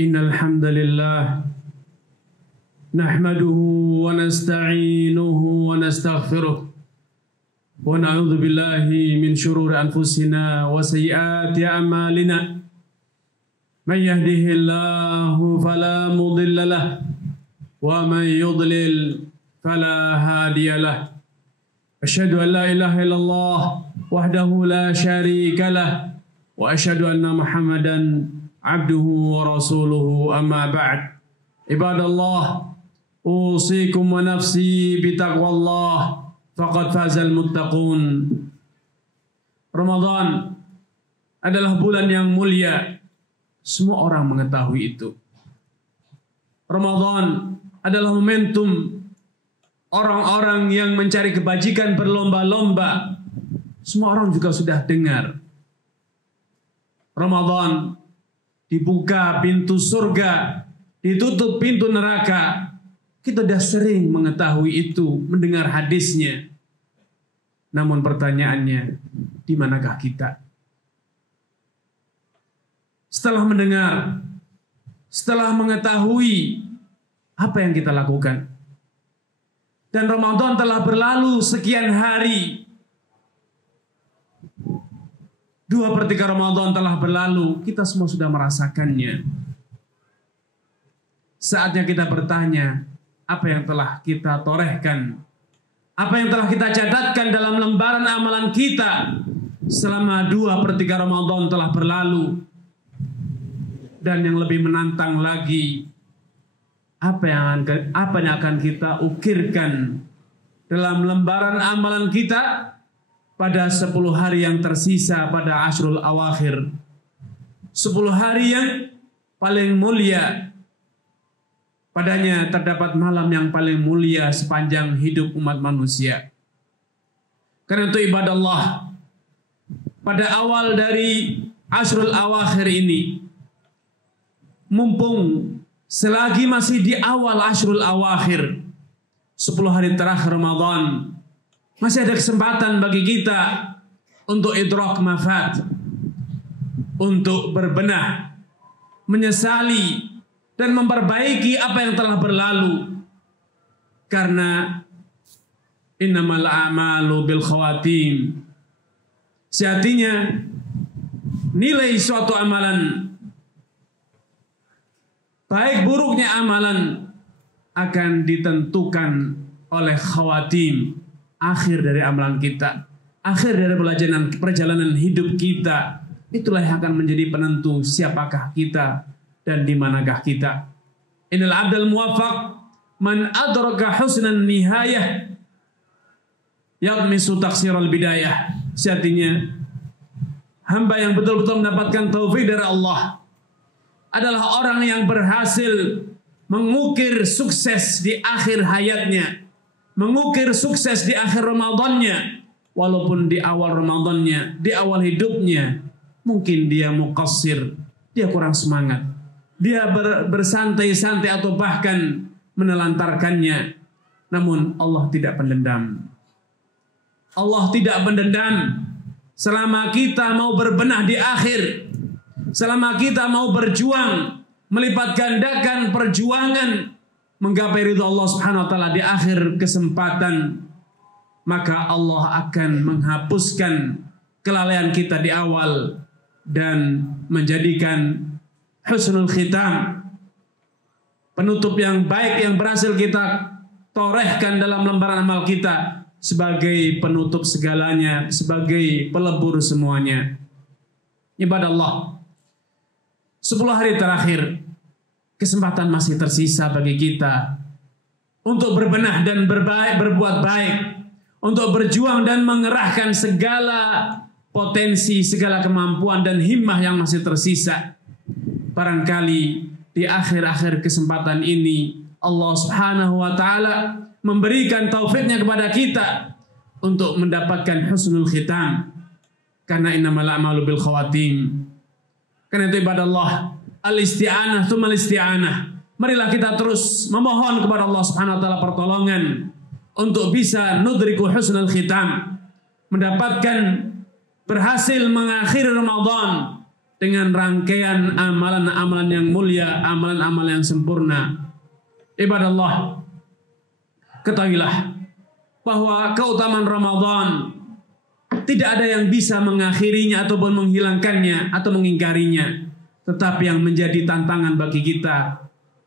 Innal hamdalillah nahmaduhu wa nasta'inuhu wa nastaghfiruh wa na'udzu billahi min shururi anfusina wa sayyiati a'malina. Man yahdihillahu fala mudilla lahu wa man yudlil fala hadiya lahu. Asyhadu an la ilaha illallah wahdahu la syarika lahu wa asyhadu anna Muhammadan abduhu wa rasuluhu, amma ba'd. Ibadallah, usikum wa nafsi bitaqwallah, faqad fazal muttaqun. Ramadan adalah bulan yang mulia. Semua orang mengetahui itu. Ramadan adalah momentum orang-orang yang mencari kebajikan berlomba-lomba. Semua orang juga sudah dengar. Ramadan dibuka pintu surga, ditutup pintu neraka. Kita sudah sering mengetahui itu, mendengar hadisnya. Namun pertanyaannya, di manakah kita? Setelah mendengar, setelah mengetahui, apa yang kita lakukan? Dan Ramadan telah berlalu sekian hari. 2/3 Ramadan telah berlalu, kita semua sudah merasakannya. Saatnya kita bertanya, apa yang telah kita torehkan? Apa yang telah kita catatkan dalam lembaran amalan kita selama 2/3 Ramadan telah berlalu? Dan yang lebih menantang lagi, apa yang akan kita ukirkan dalam lembaran amalan kita pada 10 hari yang tersisa pada Ashrul Awakhir. 10 hari yang paling mulia. Padanya terdapat malam yang paling mulia sepanjang hidup umat manusia. Karena itu ibadallah, pada awal dari Ashrul Awakhir ini, mumpung selagi masih di awal Ashrul Awakhir, 10 hari terakhir Ramadan, masih ada kesempatan bagi kita untuk idrak mafat, untuk berbenah, menyesali, dan memperbaiki apa yang telah berlalu. Karena innamal a'malu bil khawatim. Sejatinya nilai suatu amalan, baik buruknya amalan, akan ditentukan oleh khawatim, akhir dari amalan kita, akhir dari perjalanan hidup kita. Itulah yang akan menjadi penentu siapakah kita dan di manakah kita. Innal abdal muwaffaq man adraka husnan nihayah yaqmisu taqsiral bidayah. Sejatinya hamba yang betul-betul mendapatkan taufik dari Allah adalah orang yang berhasil mengukir sukses di akhir hayatnya, mengukir sukses di akhir Ramadannya. Walaupun di awal Ramadannya, di awal hidupnya, mungkin dia muqassir, dia kurang semangat, dia bersantai-santai atau bahkan menelantarkannya. Namun Allah tidak pendendam. Allah tidak pendendam. Selama kita mau berbenah di akhir, selama kita mau berjuang, melipat gandakan perjuangan menggapai ridha Allah Subhanahu wa taala di akhir kesempatan, maka Allah akan menghapuskan kelalaian kita di awal dan menjadikan husnul khitam, penutup yang baik yang berhasil kita torehkan dalam lembaran amal kita, sebagai penutup segalanya, sebagai pelebur semuanya. Ibadallah, 10 hari terakhir, kesempatan masih tersisa bagi kita untuk berbenah dan berbuat baik, untuk berjuang dan mengerahkan segala potensi, segala kemampuan dan himmah yang masih tersisa. Barangkali di akhir-akhir kesempatan ini Allah Subhanahu wa taala memberikan taufiknya kepada kita untuk mendapatkan husnul khitam. Karena innamal a'malu bil khawatim. Karena itu ibadallah, al-isti'anah tsumma al-isti'anah. Marilah kita terus memohon kepada Allah Subhanahu wa taala pertolongan untuk bisa nudriku husnul khitam, mendapatkan berhasil mengakhiri Ramadan dengan rangkaian amalan-amalan yang mulia, amalan-amalan yang sempurna. Ibadallah, ketahuilah bahwa keutamaan Ramadan tidak ada yang bisa mengakhirinya ataupun menghilangkannya atau mengingkarinya. Tetapi yang menjadi tantangan bagi kita,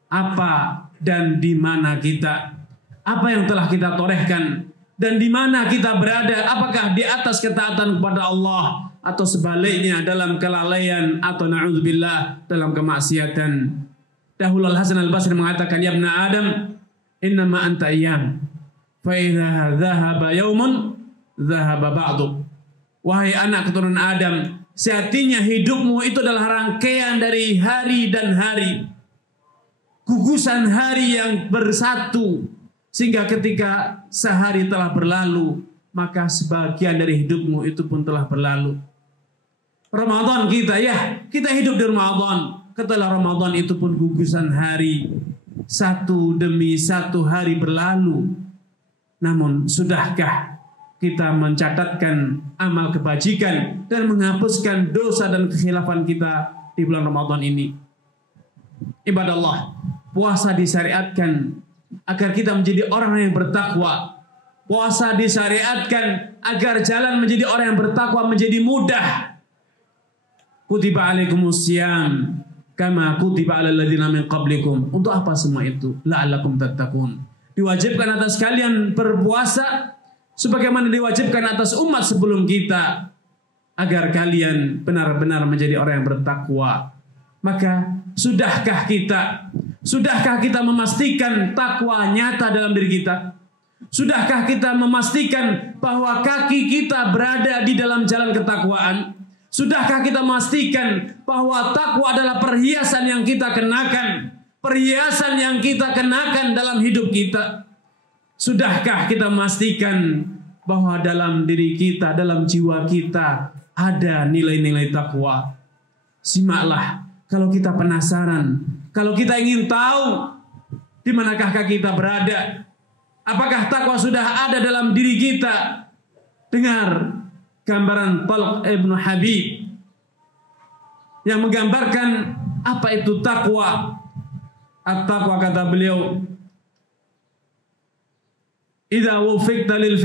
apa dan di mana kita, apa yang telah kita torehkan dan di mana kita berada, apakah di atas ketaatan kepada Allah atau sebaliknya dalam kelalaian atau na'udzubillah dalam kemaksiatan. Dahulu Al-Hasan Al-Basri mengatakan, ya ibna Adam, innama anta ayyam, fa idza dhahaba yaumun dhahaba ba'du. Wahai anak keturunan Adam, sejatinya hidupmu itu adalah rangkaian dari hari dan hari, gugusan hari yang bersatu, sehingga ketika sehari telah berlalu, maka sebagian dari hidupmu itu pun telah berlalu. Ramadan kita, ya, kita hidup di Ramadan. Setelah Ramadan itu pun gugusan hari, satu demi satu hari berlalu. Namun sudahkah kita mencatatkan amal kebajikan dan menghapuskan dosa dan kekhilafan kita di bulan Ramadan ini? Ibadallah, puasa disyariatkan agar kita menjadi orang yang bertakwa. Puasa disyariatkan agar jalan menjadi orang yang bertakwa menjadi mudah. Kutiba alaikumusiyam kama kutiba alal ladzina min qablikum. Untuk apa semua itu? La'allakum tattaqun. Diwajibkan atas kalian berpuasa sebagaimana diwajibkan atas umat sebelum kita, agar kalian benar-benar menjadi orang yang bertakwa. Maka sudahkah kita memastikan takwa nyata dalam diri kita? Sudahkah kita memastikan bahwa kaki kita berada di dalam jalan ketakwaan? Sudahkah kita memastikan bahwa takwa adalah perhiasan yang kita kenakan, perhiasan yang kita kenakan dalam hidup kita? Sudahkah kita memastikan bahwa dalam diri kita, dalam jiwa kita ada nilai-nilai takwa? Simaklah, kalau kita penasaran, kalau kita ingin tahu di manakah kaki kita berada, apakah takwa sudah ada dalam diri kita? Dengar gambaran Talq ibn Habib yang menggambarkan apa itu takwa. At-taqwa, kata beliau, idza waqa'atil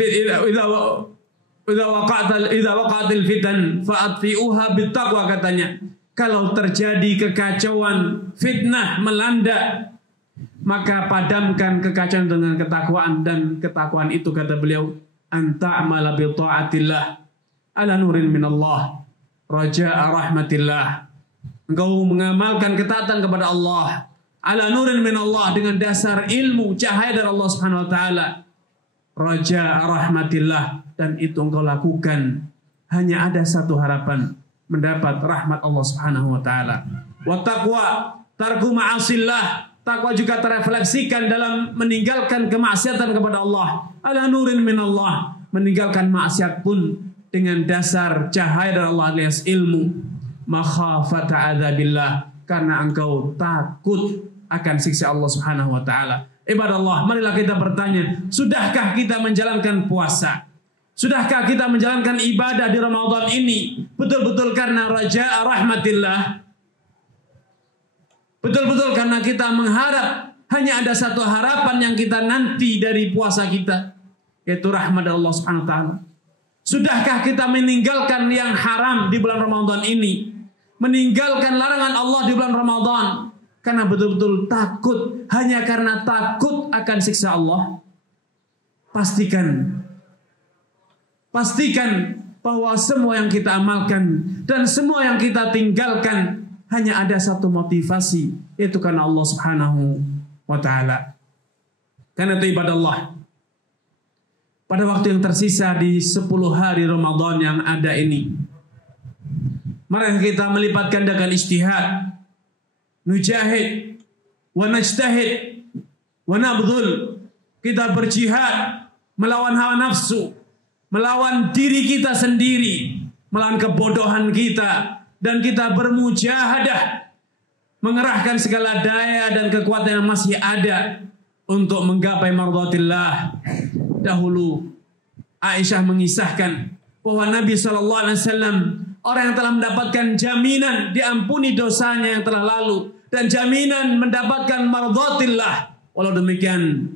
fitan fa'atfi'uha bittaqwa, katanya. Kalau terjadi kekacauan, fitnah melanda, maka padamkan kekacauan dengan ketakwaan. Dan ketakwaan itu, kata beliau, anta'amala bi ta'atillah ala nurin minallah raja'a rahmatillah. Engkau mengamalkan ketaatan kepada Allah ala nurin minallah, dengan dasar ilmu, cahaya dari Allah Subhanahu wa taala, raja'a rahmatillah, dan itu engkau lakukan hanya ada satu harapan, mendapat rahmat Allah Subhanahu wa taala. Wa taqwa tarku ma'asillah, takwa juga terefleksikan dalam meninggalkan kemaksiatan kepada Allah. Ala nurin minallah, meninggalkan maksiat pun dengan dasar cahaya dari Allah alias ilmu. Makhafata adzabillah, karena engkau takut akan siksa Allah Subhanahu wa taala. Ibadallah, marilah kita bertanya, sudahkah kita menjalankan puasa? Sudahkah kita menjalankan ibadah di Ramadan ini betul-betul karena raja rahmatillah? Betul-betul karena kita mengharap hanya ada satu harapan yang kita nanti dari puasa kita, yaitu rahmat Allah Subhanahu wa taala. Sudahkah kita meninggalkan yang haram di bulan Ramadan ini, meninggalkan larangan Allah di bulan Ramadan karena betul-betul takut, hanya karena takut akan siksa Allah? Pastikan bahwa semua yang kita amalkan dan semua yang kita tinggalkan hanya ada satu motivasi, yaitu karena Allah Subhanahu wa taala. Karena itu ibadallah, pada waktu yang tersisa di 10 hari Ramadan yang ada ini, mari kita melipat gandakan ijtihad, nujahid wa najtahid wa nabdhul. Kita berjihad melawan hawa nafsu, melawan diri kita sendiri, melawan kebodohan kita, dan kita bermujahadah, mengerahkan segala daya dan kekuatan yang masih ada untuk menggapai mardhatillah. Dahulu Aisyah mengisahkan bahwa Nabi SAW orang yang telah mendapatkan jaminan diampuni dosanya yang telah lalu dan jaminan mendapatkan mardhatillah. Walau demikian,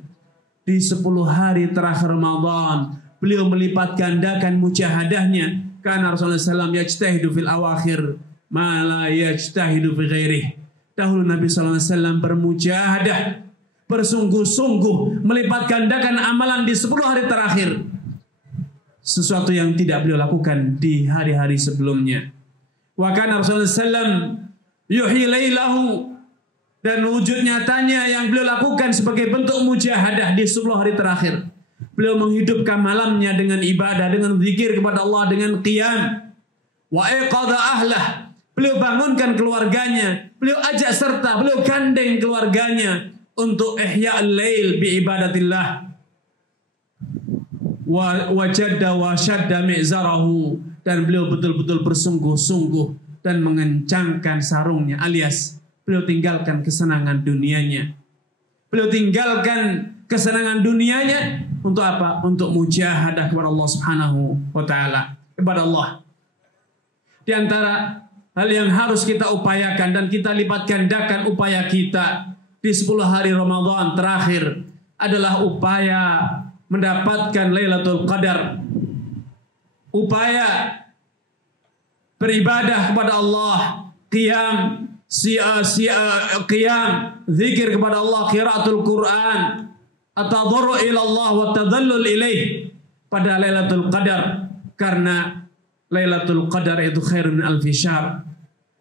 di 10 hari terakhir Ramadan beliau melipat gandakan mujahadahnya, karena Rasulullah SAW yajtahidu fil awakhir ma la yajtahidu fi ghairihi. Dahulu Nabi SAW bermujahadah, bersungguh-sungguh melipat gandakan amalan di 10 hari terakhir, sesuatu yang tidak beliau lakukan di hari-hari sebelumnya. Wa kana Rasulullah SAW yuhyi lailahu, dan wujud nyatanya yang beliau lakukan sebagai bentuk mujahadah di 10 hari terakhir, beliau menghidupkan malamnya dengan ibadah, dengan zikir kepada Allah, dengan qiyam. Wa iqadha ahlah, beliau bangunkan keluarganya, beliau ajak serta, beliau gandeng keluarganya untuk ihya'al lail bi ibadatillah. Wa jadda wa shadda mi'zarahu, dan beliau betul-betul bersungguh-sungguh dan mengencangkan sarungnya, alias beliau tinggalkan kesenangan dunianya. Beliau tinggalkan kesenangan dunianya untuk apa? Untuk mujahadah kepada Allah Subhanahu wa taala, kepada Allah. Di antara hal yang harus kita upayakan dan kita lipat gandakan upaya kita di 10 hari Ramadan terakhir adalah upaya mendapatkan Lailatul Qadar. Upaya beribadah kepada Allah, qiyam, qiyam, zikir kepada Allah, qiraatul Quran, at-tadarru ila Allah wa tadallul ilaih pada Lailatul Qadar, karena Lailatul Qadar itu khairun min alfi syahr.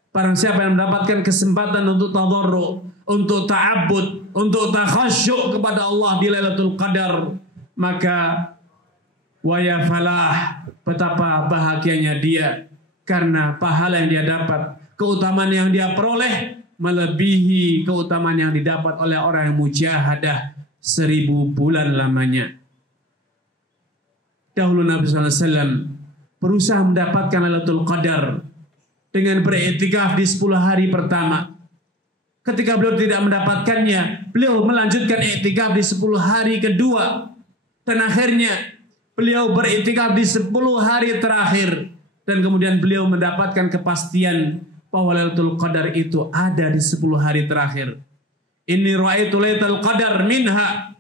Barang siapa yang mendapatkan kesempatan untuk tadarru, untuk ta'abbud, untuk takhasyuk kepada Allah di Lailatul Qadar, maka waya falah, betapa bahagianya dia, karena pahala yang dia dapat, keutamaan yang dia peroleh melebihi keutamaan yang didapat oleh orang yang mujahadah 1000 bulan lamanya. Dahulu Nabi SAW berusaha mendapatkan Lailatul Qadar dengan beriktikaf di 10 hari pertama. Ketika beliau tidak mendapatkannya, beliau melanjutkan iktikaf di 10 hari kedua, dan akhirnya beliau beriktikaf di 10 hari terakhir, dan kemudian beliau mendapatkan kepastian bahwa Lailatul Qadar itu ada di 10 hari terakhir. Inni ra'aitu Lailatul Qadar minha,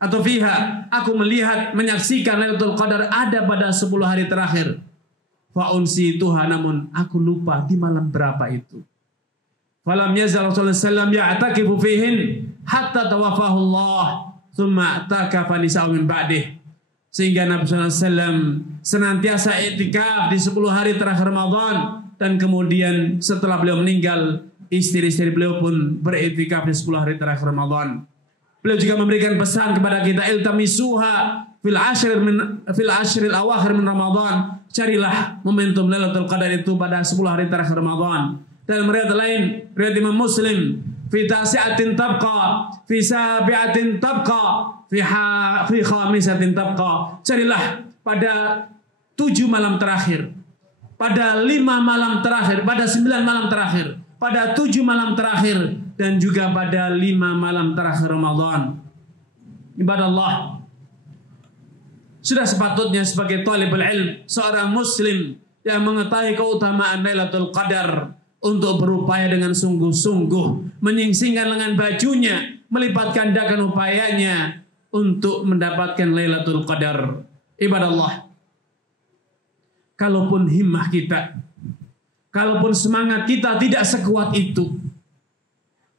atau fiha, aku melihat, menyaksikan Lailatul Qadar ada pada 10 hari terakhir. Fa unsituha, namun aku lupa di malam berapa itu. Falam yazal Rasulullah sallallahu ya'takifu fihin hatta tawafahu Allah, thumma atakafa nisa'u min ba'dih. Sehingga Nabi sallallahu alaihi wasallam senantiasa iktikaf di 10 hari terakhir Ramadan, dan kemudian setelah beliau meninggal, istri-istri beliau pun beriktikaf di 10 hari terakhir Ramadan. Beliau juga memberikan pesan kepada kita, iltamisuha fil ashril awakhir min Ramadan. Carilah momentum Lailatul Qadar itu pada 10 hari terakhir Ramadan. Dalam riwayat lain, riwayat Imam Muslim, fi tasi'atin tabqa, fi sabi'atin tabqa, fi khamisatin tabqa. Carilah pada 7 malam terakhir, pada 5 malam terakhir, pada 9 malam terakhir, pada 7 malam terakhir, dan juga pada 5 malam terakhir Ramadan. Ibadah Allah, sudah sepatutnya sebagai talibul ilm, seorang muslim yang mengetahui keutamaan Lailatul Qadar, untuk berupaya dengan sungguh-sungguh, menyingsingkan lengan bajunya, melipat gandakan upayanya untuk mendapatkan Lailatul Qadar. Ibadah Allah, kalaupun himmah kita, kalaupun semangat kita tidak sekuat itu,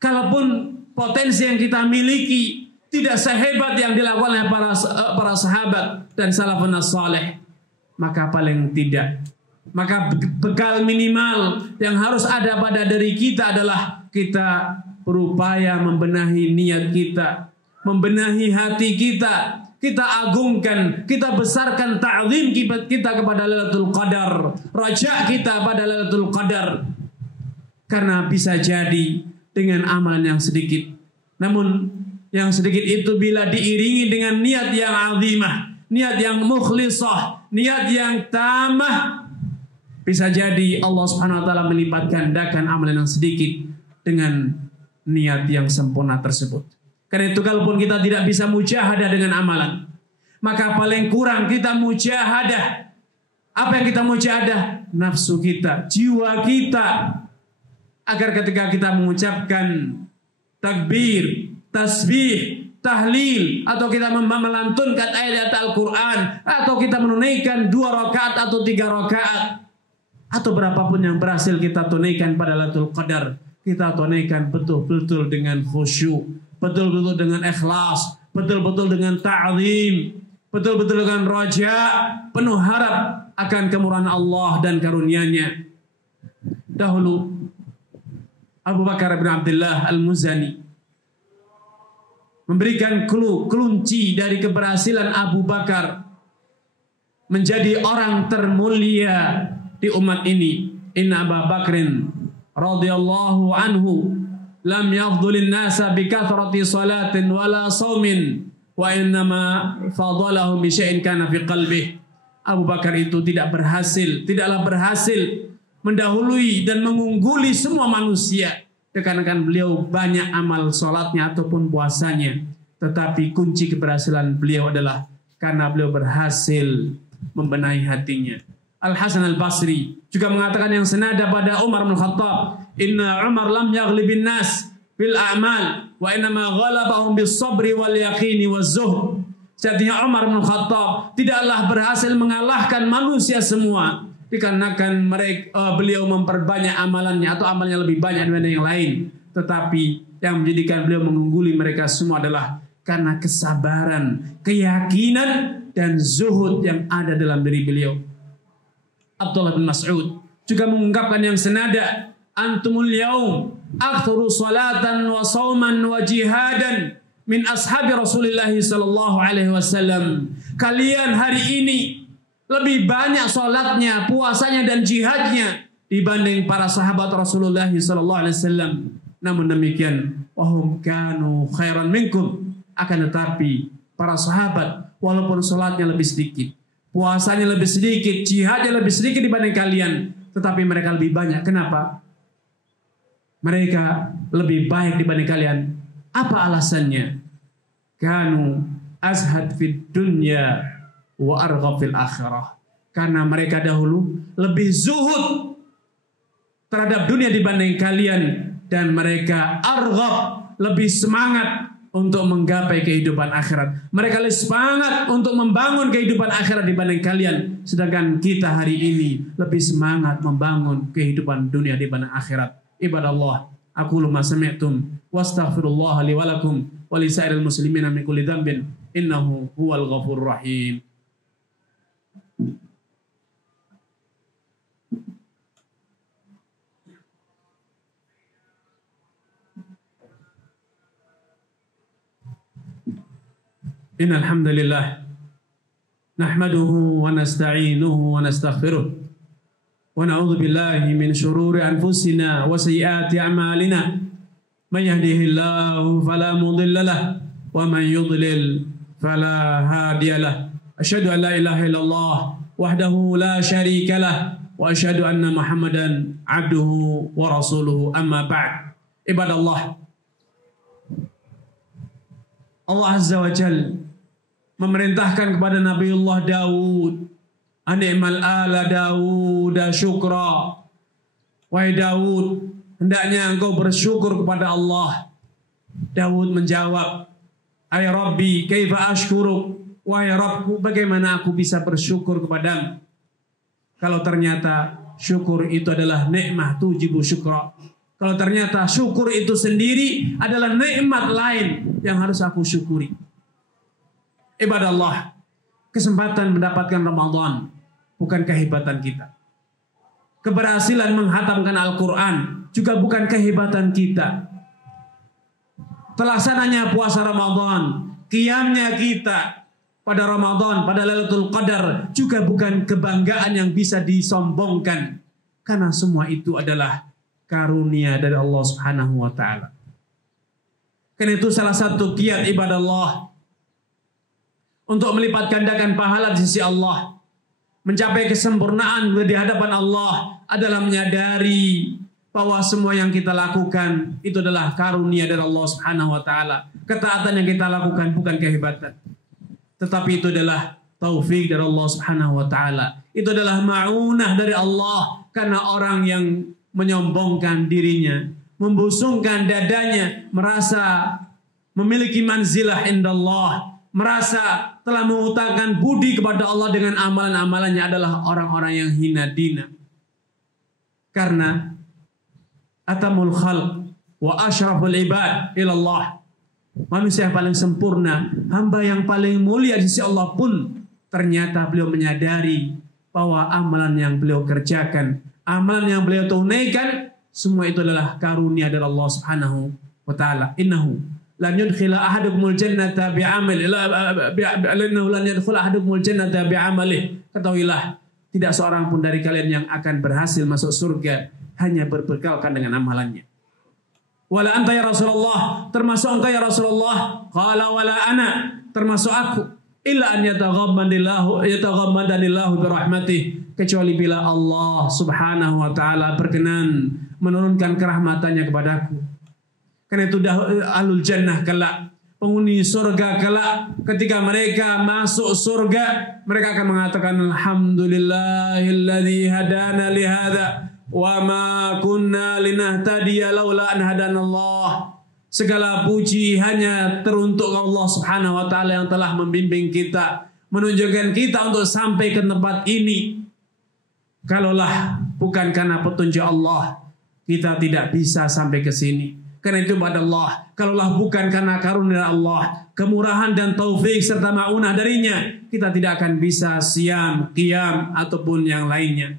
kalaupun potensi yang kita miliki tidak sehebat yang dilakukan oleh para sahabat dan salafun saleh, maka paling tidak, maka bekal minimal yang harus ada pada diri kita adalah kita berupaya membenahi niat kita, membenahi hati kita. Kita agungkan, kita besarkan ta'zim kita kepada Lailatul Qadar, raja kita pada Lailatul Qadar. Karena bisa jadi dengan amalan yang sedikit, namun yang sedikit itu bila diiringi dengan niat yang azimah, niat yang mukhlisah, niat yang tamah, bisa jadi Allah Subhanahu wa taala melipat gandakan amalan yang sedikit dengan niat yang sempurna tersebut. Karena itu kalaupun kita tidak bisa mujahadah dengan amalan, maka paling kurang kita mujahadah. Apa yang kita mujahadah? nafsu kita, jiwa kita, agar ketika kita mengucapkan takbir, tasbih, tahlil, atau kita melantunkan ayat Al-Quran, atau kita menunaikan 2 rakaat atau 3 rakaat, atau berapapun yang berhasil kita tunaikan pada Lailatul Qadar, kita tunaikan betul-betul dengan khusyuk, betul-betul dengan ikhlas, betul-betul dengan ta'zim, betul-betul dengan raja, penuh harap akan kemurahan Allah dan karunia-Nya. Dahulu Abu Bakar bin Abdullah Al-Muzani memberikan kunci dari keberhasilan Abu Bakar menjadi orang termulia di umat ini. Inna Abu Bakrin radhiyallahu anhu lam yafdhulin nasa bi kathrati salatin wala saumin wa innama fadalahu bi syai'in kana fi qalbih. Abu Bakar itu tidaklah berhasil mendahului dan mengungguli semua manusia dikarenakan beliau banyak amal sholatnya ataupun puasanya, tetapi kunci keberhasilan beliau adalah karena beliau berhasil membenahi hatinya. Al-Hasan Al-Basri juga mengatakan yang senada pada Umar bin Khattab, inna Umar lam yaghlibin nas bil a'mal wa innama ghalabahum bis sabri wal yaqini waz zuhd. Sejatinya Umar bin Khattab tidaklah berhasil mengalahkan manusia semua dikarenakan beliau memperbanyak amalannya atau amalnya lebih banyak dibanding yang lain, tetapi yang menjadikan beliau mengungguli mereka semua adalah karena kesabaran, keyakinan, dan zuhud yang ada dalam diri beliau. Abdullah bin Mas'ud juga mengungkapkan yang senada, antumul yaum aktsaru salatan wa sauman wa jihadan min ashabi Rasulillah sallallahu alaihi wasallam. Kalian hari ini lebih banyak salatnya, puasanya, dan jihadnya dibanding para sahabat Rasulullah sallallahu alaihi wasallam. Namun demikian, wahum kanu khairan minkum. Akan tetapi para sahabat walaupun salatnya lebih sedikit, puasanya lebih sedikit, jihadnya lebih sedikit dibanding kalian, tetapi mereka lebih banyak. Kenapa? Mereka lebih baik dibanding kalian. Apa alasannya? Kanu azhad fid dunya wa arghab fil akhirah. Karena mereka dahulu lebih zuhud terhadap dunia dibanding kalian, dan mereka arghab, lebih semangat untuk menggapai kehidupan akhirat. Mereka lebih semangat untuk membangun kehidupan akhirat dibanding kalian, sedangkan kita hari ini lebih semangat membangun kehidupan dunia dibanding akhirat. Ibadallah, aqulu ma sami'tum wastaghfirullah li wa lakum wa li sa'iril muslimina min kulli dhanbin innahu huwal ghafurur rahim. Innal hamdalillah nahmaduhu wa nasta'inuhu wa nastaghfiruh wa na'udzu billahi min shururi anfusina wa sayyiati a'malina. Man yahdihillahu fala mudilla lahu wa man yudlil fala hadiya lahu. Asyhadu an la ilaha illallah wahdahu la syarika lahu wa asyhadu anna Muhammadan abduhu wa rasuluhu, amma ba'd. Ibadallah, Allah Azza wa Jalla memerintahkan kepada Nabiullah Daud, "Ani'mal ala Daud syukra." Wahai Daud, hendaknya engkau bersyukur kepada Allah. Daud menjawab, "Ay Rabbi, kaifa ashkuruk?" Wahai Rabbku, bagaimana aku bisa bersyukur kepadamu? Kalau ternyata syukur itu adalah nikmah tujibu syukra. Kalau ternyata syukur itu sendiri adalah nikmat lain yang harus aku syukuri. Ibadallah, kesempatan mendapatkan Ramadan bukan kehebatan kita. Keberhasilan menghatamkan Al-Quran juga bukan kehebatan kita. Terlaksananya puasa Ramadan, qiyamnya kita pada Ramadan, pada Lailatul Qadar juga bukan kebanggaan yang bisa disombongkan, karena semua itu adalah karunia dari Allah Subhanahu wa taala. Karena itu salah satu kiat ibadallah untuk melipat gandakan pahala di sisi Allah, mencapai kesempurnaan di hadapan Allah, adalah menyadari bahwa semua yang kita lakukan itu adalah karunia dari Allah Subhanahu wa taala. Ketaatan yang kita lakukan bukan kehebatan, tetapi itu adalah taufik dari Allah Subhanahu wa taala. Itu adalah ma'unah dari Allah, karena orang yang menyombongkan dirinya, membusungkan dadanya, merasa memiliki manzilah indallah, merasa telah mengutamakan budi kepada Allah dengan amalan-amalannya adalah orang-orang yang hina dina. Karena atamul khalq wa asyraful ibad ilallah, manusia yang paling sempurna, hamba yang paling mulia di sisi Allah pun ternyata beliau menyadari bahwa amalan yang beliau kerjakan, amalan yang beliau tunaikan, semua itu adalah karunia dari Allah Subhanahu wa taala. Innahu lan yudkhila ahadukumul jannata bi'amali lan yadkhul ahadukumul jannata bi'amali. Ketahuilah, tidak seorang pun dari kalian yang akan berhasil masuk surga hanya berbekalkan dengan amalannya. Wala anta ya Rasulullah, termasuk engkau ya Rasulullah. Qala wala ana, termasuk aku. Illa an yataghammadallahu bi rahmatih, kecuali bila Allah Subhanahu wa taala berkenan menurunkan kerahmatannya kepadaku. Karena itu ahlul jannah kelak, penghuni surga kelak, ketika mereka masuk surga, mereka akan mengatakan alhamdulillahilladzi hadana li hadza wa ma kunna linahtadiya laula an hadanallah. Segala puji hanya teruntuk Allah Subhanahu wa taala yang telah membimbing kita, menunjukkan kita untuk sampai ke tempat ini. Kalaulah bukan karena petunjuk Allah, kita tidak bisa sampai ke sini. Karena itu pada Allah, kalaulah bukan karena karunia Allah, kemurahan dan taufik serta ma'unah darinya, kita tidak akan bisa siam, qiyam ataupun yang lainnya.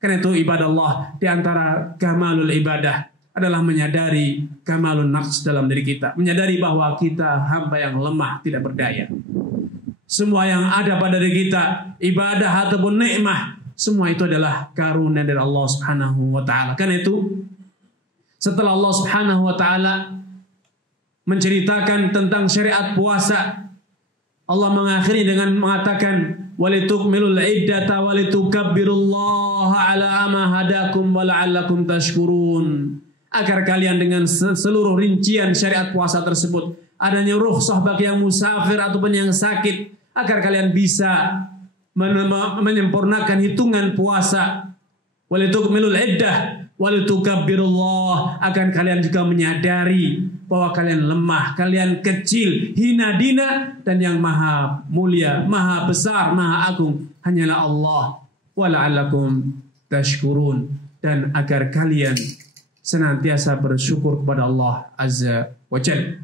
Karena itu ibadah Allah, di antara kamalul ibadah adalah menyadari kamalun naqs dalam diri kita, menyadari bahwa kita hamba yang lemah, tidak berdaya. Semua yang ada pada diri kita, ibadah ataupun nikmah, semua itu adalah karunia dari Allah Subhanahu wa taala. Karena itu setelah Allah Subhanahu wa taala menceritakan tentang syariat puasa, Allah mengakhiri dengan mengatakan walitukmilul iddata walitukabbirullaha ala ma hadakum wa la'allakum tashkurun. Agar kalian dengan seluruh rincian syariat puasa tersebut, adanya rukhsah bagi yang musafir ataupun yang sakit, agar kalian bisa menyempurnakan hitungan puasa. Walitukmilul iddah walitukabbirullah, akan kalian juga menyadari bahwa kalian lemah, kalian kecil, hina dina, dan yang maha mulia, maha besar, maha agung hanyalah Allah. Wala'allakum tashkurun, dan agar kalian senantiasa bersyukur kepada Allah Azza wa Jalla.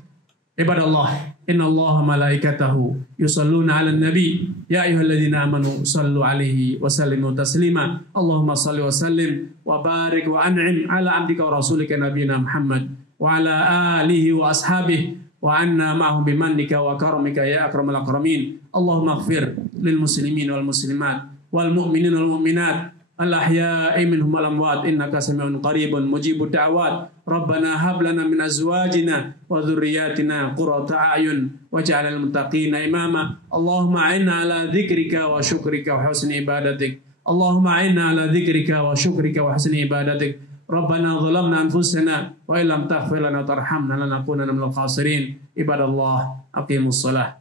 Ibadallah, innallaha malaikatahu yusalluna 'alan nabi ya ayyuhalladzina amanu sallu 'alaihi wa sallimu taslima. Allahumma salli wa sallim wa barik wa an'im 'ala 'abdika wa rasulika nabiyina Muhammad wa 'ala alihi wa ashabihi wa anna ma'ahum bimannika wa karamika ya akramal akramin. Allahumma ighfir lil muslimin wal muslimat wal mu'minin wal mu'minat al-ahya'i minhum wal amwat innaka sami'un qaribun mujibud da'wat. Rabbana hab lana min azwajina wa dhurriyyatina qurrata a'yun waj'alna lil muttaqina imama. Allahumma 'inna ala dzikrika wa syukrika wa husni ibadatik. Allahumma 'inna ala dzikrika wa syukrika wa husni ibadatik. Rabbana zalamna anfusana wa illam taghfir lana tarhamna lanakunanna minal khasirin. Ibadallah, aqimus shalah.